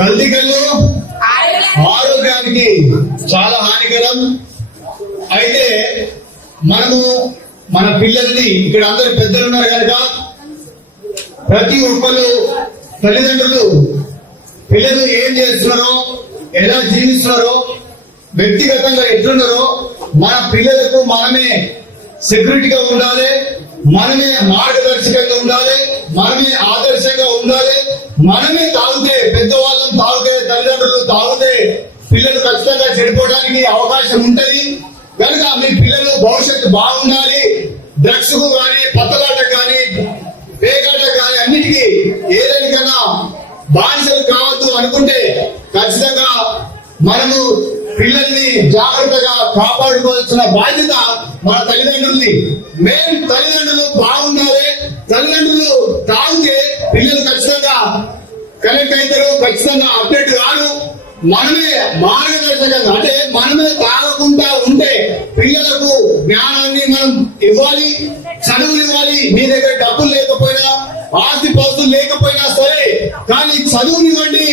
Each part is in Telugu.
కల్తీ కళ్ళు ఆరోగ్యానికి చాలా హానికరం. అయితే మనము మన పిల్లల్ని, ఇక్కడ అందరు పెద్దలు ఉన్నారు కనుక ప్రతి ఒక్కరు తల్లిదండ్రులు పిల్లలు ఏం చేస్తున్నారో, ఎలా జీవిస్తున్నారో, వ్యక్తిగతంగా ఎట్లున్నారో మన పిల్లలకు మనమే సెక్యూరిటీగా ఉండాలి, మనమే మార్గదర్శకంగా ఉండాలి, మనమే ఆదర్శంగా ఉండాలి. మనమే తాగితే, పెద్దవాళ్ళని తాగితే, తల్లిదండ్రులు తాగితే పిల్లలు ఖచ్చితంగా చెడిపోవడానికి అవకాశం ఉంటది. కనుక మీ పిల్లలు భవిష్యత్తు బాగుండాలి. డ్రగ్స్ కు కానీ, పత్తలాటకు కానీ, పేకాటకు కానీ అన్నిటికీ ఏదైనా బానిసలు కావద్దు అనుకుంటే ఖచ్చితంగా మనము పిల్లల్ని జాగ్రత్తగా కాపాడుకోవాల్సిన బాధ్యత మన తల్లిదండ్రులది. మేము తల్లిదండ్రులు బాగుండాలి. తల్లిదండ్రులు తాగితే పిల్లలు ఖచ్చితంగా కనెక్ట్ అవుతారు, ఖచ్చితంగా అప్డేట్ కాదు. మనమే మార్గదర్శకంగా, అంటే మనమే తాగకుండా ఉంటే పిల్లలకు జ్ఞానాన్ని మనం ఇవ్వాలి, చదువులు ఇవ్వాలి. మీ దగ్గర డబ్బులు లేకపోయినా, ఆస్తి పాస్తులు లేకపోయినా సరే, కానీ చదువునివ్వండి.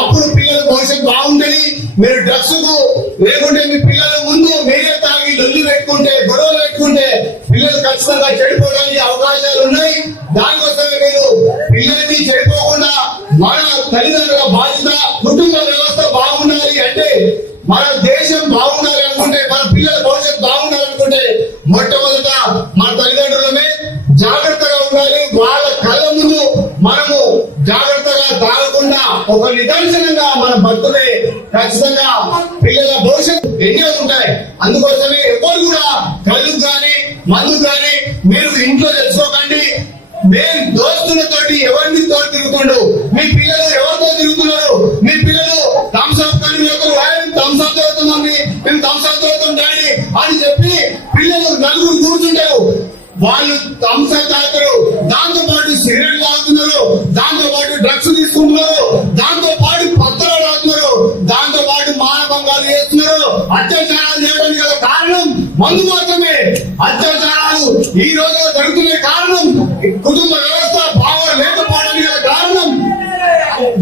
అప్పుడు పిల్లల భవిష్యత్తు బాగుంటుంది. మీరు డ్రగ్స్ కు లేకుంటే మీ పిల్లల ముందు మీరే తాగి లొల్లి పెట్టుకుంటే, గొడవలు పెట్టుకుంటే పిల్లలు ఖచ్చితంగా చెడిపోవడానికి అవకాశాలు ఉన్నాయి. దానికోసమే మీరు పిల్లల్ని చెడిపోకుండా మన తల్లిదండ్రుల బాధ్యత. కుటుంబ వ్యవస్థ బాగుండాలి అంటే, మన దేశం బాగుండాలి అనుకుంటే, మన పిల్లల భవిష్యత్తు బాగుండాలనుకుంటే మొట్టమొదట మన తల్లిదండ్రులమే జాగ్రత్తగా ఉండాలి. వాళ్ళ కళ్ళ ముందు మనము జాగ్రత్తగా తాగకుండా ఒక నిదర్శనంగా మన భక్తులే ఖచ్చితంగా పిల్లల భవిష్యత్తు ఎన్నో ఉంటాయి. అందుకోసమే ఎవరు కూడా కళ్ళు కానీ, మందు కానీ మీరు ఇంట్లో తెచ్చుకోకండి. మేము దోస్తులతోటి ఎవరిని తోటి తిరుగుతుండు, మీ పిల్లలు ఎవరితో తిరుగుతున్నారు? మీ పిల్లలు థమ్స్అప్ కానీ థమ్స్అప్ చదువుతున్నాండి, మేము థమ్స్అప్ చదువుతాం డాడీ అని చెప్పి పిల్లలు నలుగురు కూర్చుంటారు. వాళ్ళు థమ్స్అప్ తాగుతారు, దాంతో పాటు సిగరెట్ తాగుతున్నారు, దాంతో పాటు డ్రగ్స్ తీసుకుంటున్నారు, దాంతో పాటు పత్రాలు తాగుతున్నారు, దాంతో పాటు మానభంగాలు చేస్తున్నారు. అత్యాచారాలు చేయడానికి గల కారణం మందు మాత్రమే. అత్యాచారాలు ఈ రోజు జరుగుతున్న కారణం, కుటుంబ వ్యవస్థ బాగా లేకపోవడానికి గల కారణం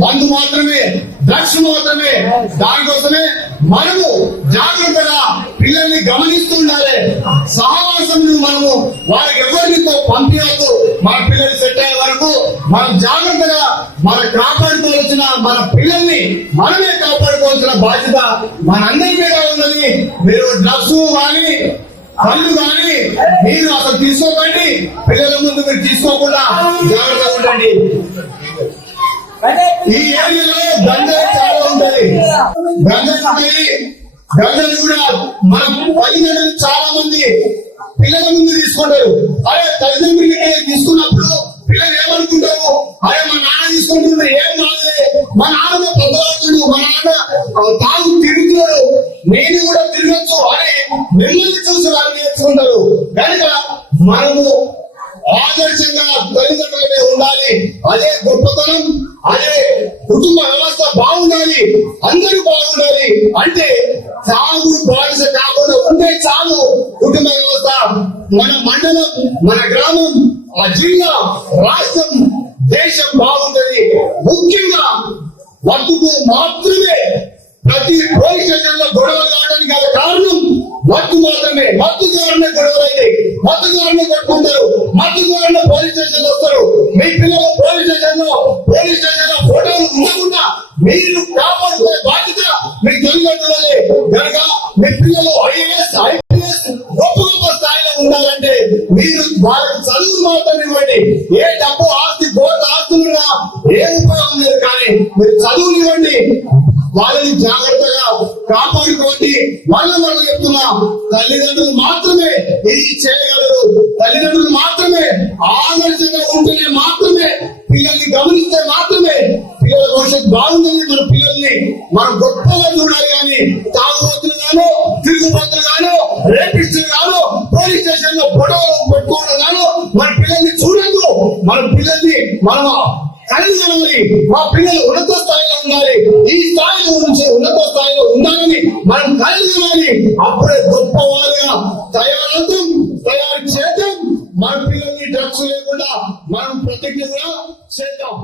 మందు మాత్రమే, డ్రగ్స్ మాత్రమే. దానికోసమే మనము జాగ్రత్తగా పిల్లల్ని గమనిస్తూ ఉండాలి. సహవాసం మనము వారికి ఎవరితో పంపించదు. మన పిల్లలు సెట్ అయ్యే వరకు మనం జాగ్రత్తగా మనం కాపాడుకోవాల్సిన, మన పిల్లల్ని మనమే కాపాడుకోవాల్సిన బాధ్యత మనందరి మీద ఉన్నది. మీరు డ్రగ్స్ కానీ, కళ్ళు కానీ మీరు అసలు తీసుకోకండి. పిల్లల ముందు మీరు తీసుకోకుండా జాగ్రత్తగా ఉండండి. ఈ ఏరియాలో గంజాయి చాలా ఉంటాయి. గంజాయి కూడా మన తల్లిదండ్రులు చాలా మంది పిల్లల ముందు తీసుకుంటారు. అరే తల్లిదండ్రులకి తీసుకున్నప్పుడు పిల్లలు ఏమనుకుంటారు? అరే మా నాన్న తీసుకుంటున్నారు, ఏం కాదులే, మా నాన్న పెద్దవాళ్ళు, మా నాన్న తాగు తిరుగుతున్నాడు, నేను కూడా తిరగచ్చు అని మిమ్మల్ని చూసి వాళ్ళు నేర్చుకుంటారు. కనుక మనము ఆదర్శంగా తల్లిదండ్రులనే ఉండాలి. అదే గొప్పతనం. అదే కుటుంబ వ్యవస్థ బాగుండాలి, అందరూ బాగుండాలి. అంటే తాగు బానిస కాకుండా ఉంటే చాలు. కుటుంబ వ్యవస్థ, మన మండలం, మన గ్రామం, ఆ జిల్లా, రాష్ట్రం, దేశం బాగుంటుంది. ముఖ్యంగా మత్తుకు మాత్రమే ప్రతి పోలీస్ స్టేషన్ లో గొడవలు కావడానికి గల కారణం మత్తు మాత్రమే. మత్తు ద్వారానే గొడవలు అయితే, మత్తు ద్వారానే కొట్టుకుంటారు, మత్తు ద్వారానే పోలీస్ స్టేషన్ వస్తారు. మీ పిల్లలు పోలీస్ స్టేషన్ లో ఫోటోలు ఉండకుండా మీరు కాపాడుకునే బాధ్యత మీ తల్లిదండ్రులే. కనుక మీ పిల్లలు ఐఏఎస్, ఐపీఎస్ గొప్ప గొప్ప స్థాయిలో ఉండాలంటే మీరు వాళ్ళకి చదువు మాత్రం ఇవ్వండి. ఏ డబ్బు, ఆస్తి, కోట ఆస్తులున్నా ఏం ఉపయోగం లేదు, కానీ మీరు చదువులు ఇవ్వండి. వాళ్ళని జాగ్రత్తగా కాపాడుకోండి. మనం చెప్తున్నా, తల్లిదండ్రులు మాత్రమే ఇది చేయగలరు. తల్లిదండ్రులు మాత్రమే ఆదర్శంగా ఉంటేనే మాత్రమే, పిల్లల్ని గమనిస్తే మాత్రమే పిల్లల భవిష్యత్తు బాగుంటుంది. మన పిల్లల్ని మనం గొప్పగా చూడాలి. కానీ తాగుబోతులు గాను, తిరుగుబోతులు గాను, రేపిస్టులు గాను, పోలీస్ స్టేషన్ లో గొడవలు పెట్టుకోవడం గాను మన పిల్లల్ని చూడద్దు. మన పిల్లల్ని మనం కలిగి ఉండాలి. మా పిల్లలు ఉన్నత స్థాయిలో ఉండాలి. ఈ స్థాయిలో నుంచి ఉన్నత స్థాయిలో ఉండాలని మనం కలిగి ఉండాలి. అప్పుడే గొప్ప వారుగా తయారు చేద్దాం. మన పిల్లల్ని డ్రగ్స్ లేకుండా మనం ప్రతిజ్ఞ కూడా చేద్దాం.